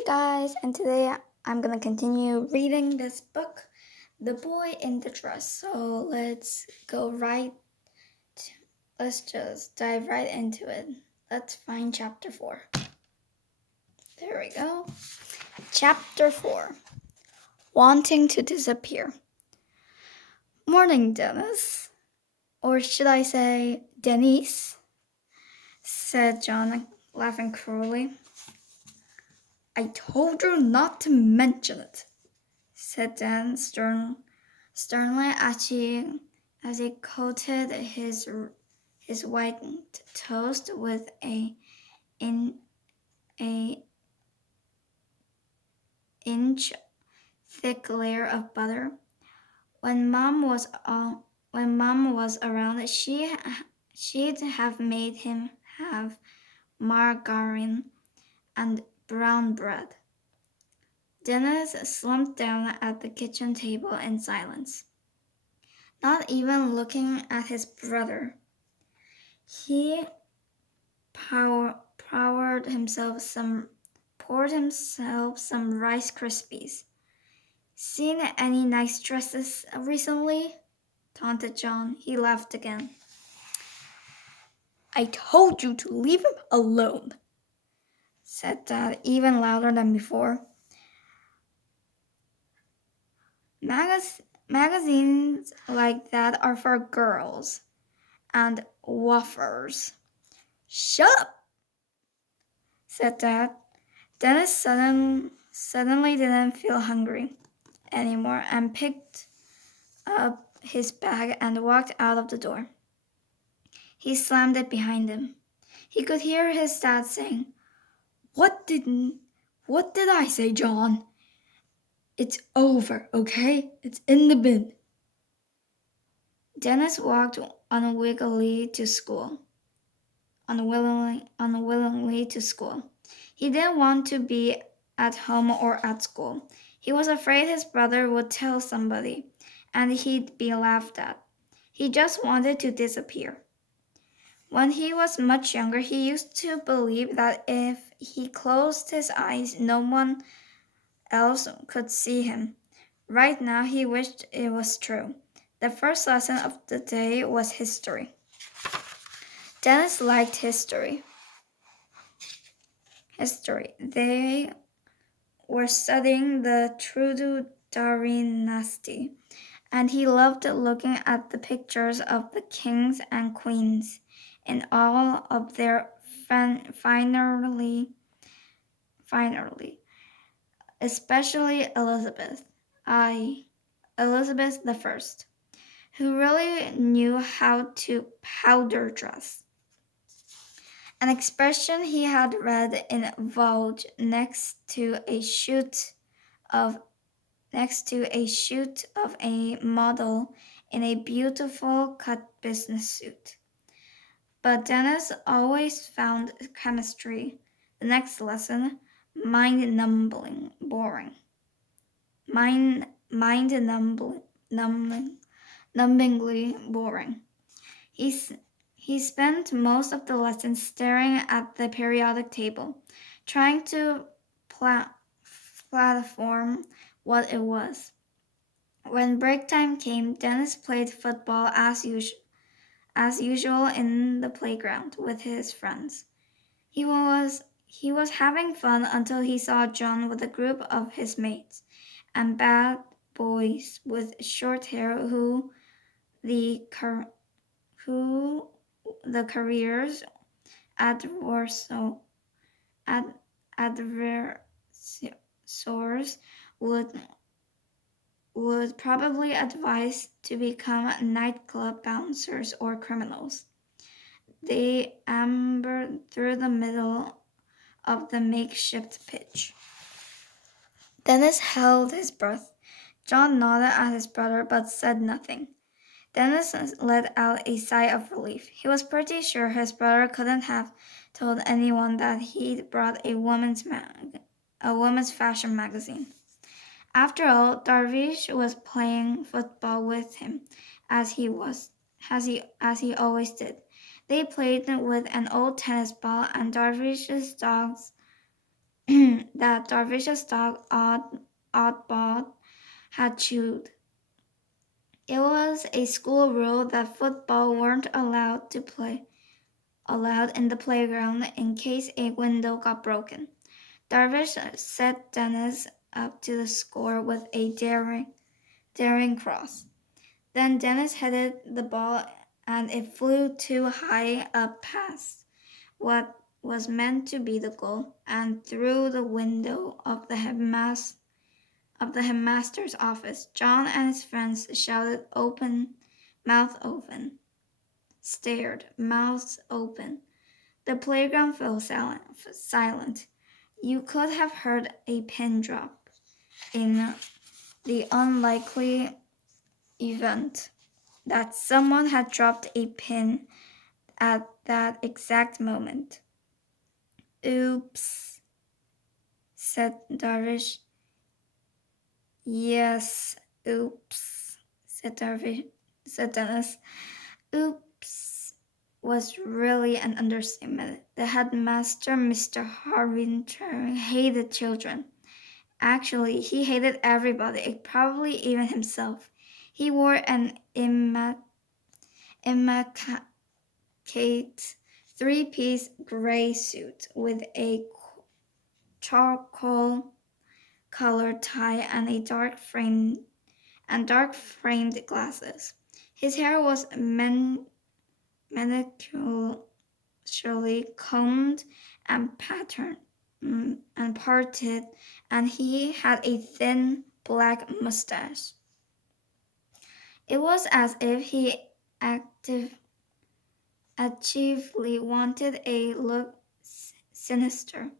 Hey guys, and today I'm gonna continue reading this book, The Boy in the Dress. So let's just dive right into it. Let's find chapter 4. There we go. Chapter 4, Wanting to Disappear. Morning, Dennis. Or should I say, Denise? Said John, laughing cruelly. I told you not to mention it, said Dan sternly as he coated his white toast with in a inch thick layer of butter. When Mom was around, she'd have made him have margarine and brown bread. Dennis slumped down at the kitchen table in silence, not even looking at his brother. He poured himself some Rice Krispies. Seen any nice dresses recently? Taunted John. He laughed again. I told you to leave him alone, said Dad, even louder than before. Magazines like that are for girls and woofers. Shut up, said Dad. Dennis suddenly didn't feel hungry anymore and picked up his bag and walked out of the door. He slammed it behind him. He could hear his dad saying, What did I say, John? It's over, okay? It's in the bin. Dennis walked unwillingly to school. Unwillingly to school. He didn't want to be at home or at school. He was afraid his brother would tell somebody, and he'd be laughed at. He just wanted to disappear. When he was much younger, he used to believe that if he closed his eyes, no one else could see him. Right now, he wished it was true. The first lesson of the day was history. Dennis liked history. They were studying the Trudeau dynasty, and he loved looking at the pictures of the kings and queens in all of their finery, especially Elizabeth I, who really knew how to powder dress. An expression he had read in Vogue next to a shoot of a model in a beautiful cut business suit. But Dennis always found chemistry, the next lesson, mind-numbing, boring. Numbingly boring. He spent most of the lesson staring at the periodic table, trying to platform what it was. When break time came, Dennis played football as usual in the playground with his friends. He was having fun until he saw John with a group of his mates and bad boys with short hair the careers ad, adversaries would probably advise to become nightclub bouncers or criminals. They ambered through the middle of the makeshift pitch. Dennis held his breath. John nodded at his brother but said nothing. Dennis let out a sigh of relief. He was pretty sure his brother couldn't have told anyone that he'd brought a woman's fashion magazine. After all, Darvish was playing football with him, as he always did. They played with an old tennis ball, and that Darvish's dog Oddball had chewed. It was a school rule that football weren't allowed in the playground in case a window got broken. Darvish set Dennis up to the score with a daring cross. Then Dennis headed the ball and it flew too high up past what was meant to be the goal and through the window of the headmaster's office. John and his friends shouted mouth open, stared, mouths open. The playground fell silent. You could have heard a pin drop in the unlikely event that someone had dropped a pin at that exact moment. Oops, said Darvish. Yes, oops, said Dennis. Oops was really an understatement. The headmaster, Mr. Harvington, hated children. Actually, he hated everybody, probably even himself. He wore an immaculate three-piece gray suit with a charcoal colored tie and dark framed glasses. His hair was maniculously combed and and parted, and he had a thin black mustache. It was as if he actively wanted a look sinister.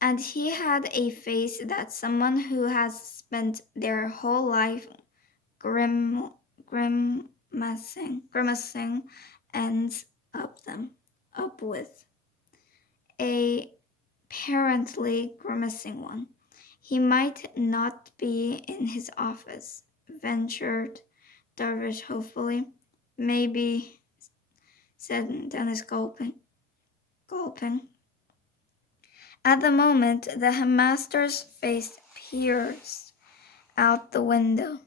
And he had a face that someone who has spent their whole life grim, grimacing ends up with. A apparently grimacing one. He might not be in his office, ventured Darvish hopefully. Maybe, said Dennis gulping. At the moment, the headmaster's face pierced out the window.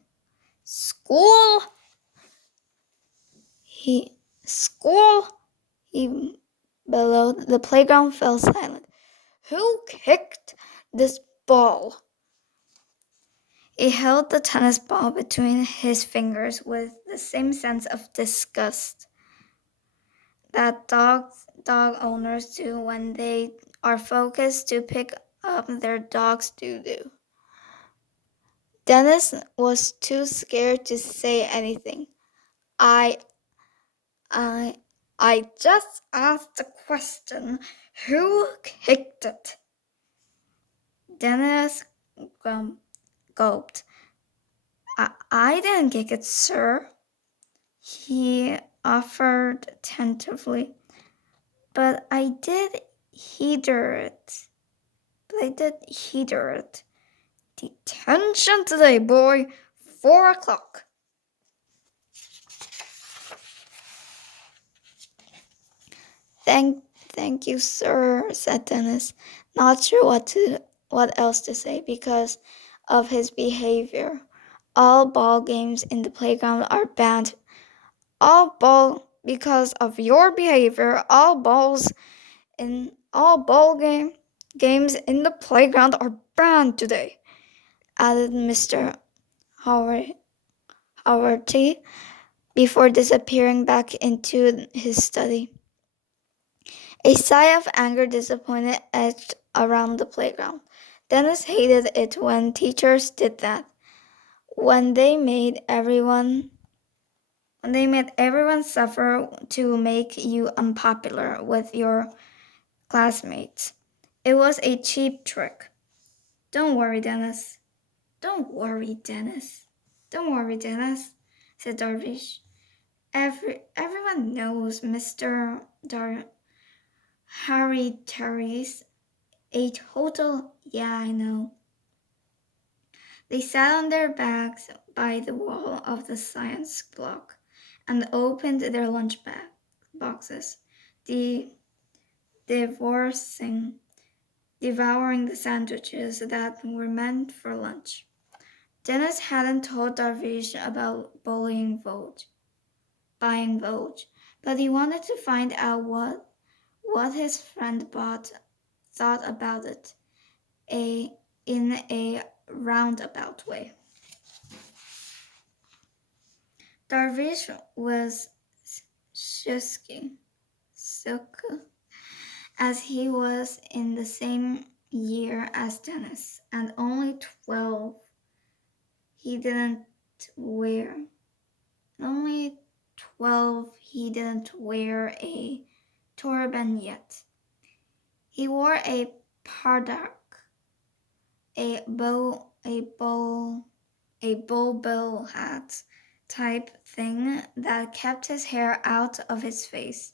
School! School! He bellowed. The playground fell silent. Who kicked this ball? He held the tennis ball between his fingers with the same sense of disgust that dog owners do when they are focused to pick up their dog's doo-doo. Dennis was too scared to say anything. I I just asked a question. Who kicked it? Dennis gulped. I didn't kick it, sir. He offered tentatively. But I did heater it. Detention today, boy. 4 o'clock. Thank you, sir, said Dennis, not sure what else to say because of his behavior. All ball games in the playground are banned. Because of your behavior, all games in the playground are banned today, added Mr. Howarty before disappearing back into his study. A sigh of anger disappointed edged around the playground. Dennis hated it when teachers did that. When they made everyone suffer to make you unpopular with your classmates. It was a cheap trick. Don't worry, Dennis. Don't worry, Dennis. Don't worry, Dennis, said Darvish. Everyone knows Mr. Harry Terry's a total, yeah, I know. They sat on their backs by the wall of the science block and opened their lunch boxes, divorcing devouring the sandwiches that were meant for lunch. Dennis hadn't told Darvish about buying Vogue, but he wanted to find out what his friend bought thought about it, in a roundabout way. Darvish was shusky, silk, as he was in the same year as Dennis, and only 12. He didn't wear only 12. He didn't wear a turban yet. He wore a pardak, a bowl hat type thing that kept his hair out of his face.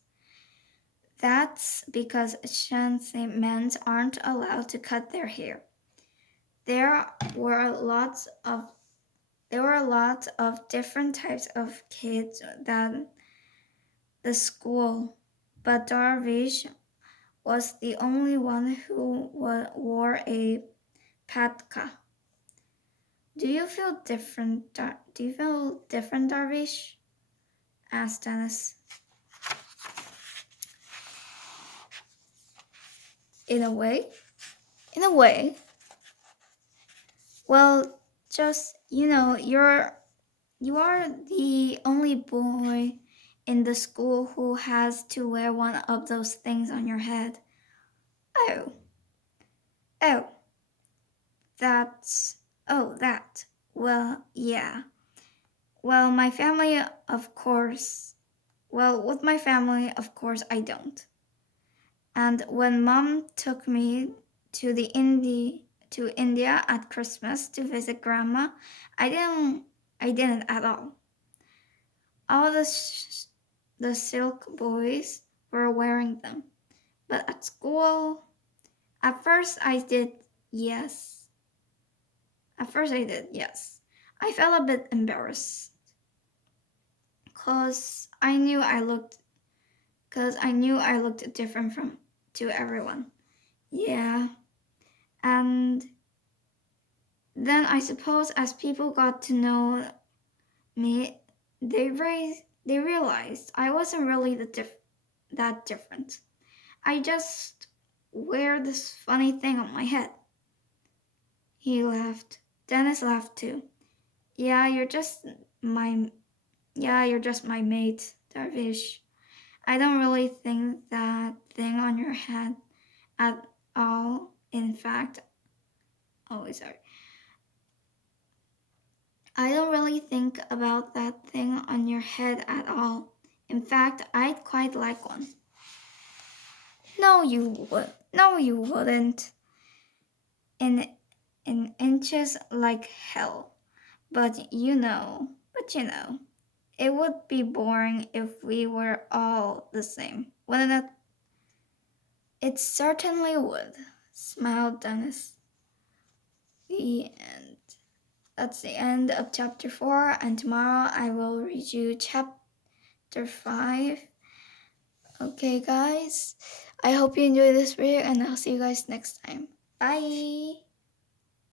That's because Shansi men aren't allowed to cut their hair. There were a lot of different types of kids that the school, but Darvish was the only one who wore a patka. Do you feel different? Do you feel different, Darvish? Asked Dennis. In a way. In a way. Well, just you are the only boy in the school who has to wear one of those things on your head. Oh, oh, that. Well, yeah. Well, my family, of course. Well, with my family, of course, I don't. And when Mom took me to India at Christmas to visit Grandma, I didn't at all. All the silk boys were wearing them, but at school, at first I did, yes. At first I did, yes. I felt a bit embarrassed, cause I knew I looked different from to everyone. Yeah, and then I suppose as people got to know me, they realized I wasn't really that different. I just wear this funny thing on my head. He laughed. Dennis laughed too. Yeah, you're just my you're just my mate, Darvish. I don't really think that thing on your head at all. In fact, oh sorry. I don't really think about that thing on your head at all. In fact, I'd quite like one. No, you wouldn't. In inches like hell. But you know, it would be boring if we were all the same, wouldn't it? It certainly would, smiled Dennis. The end. That's the end of chapter 4, and tomorrow I will read you chapter 5. Okay, guys. I hope you enjoyed this video, and I'll see you guys next time. Bye!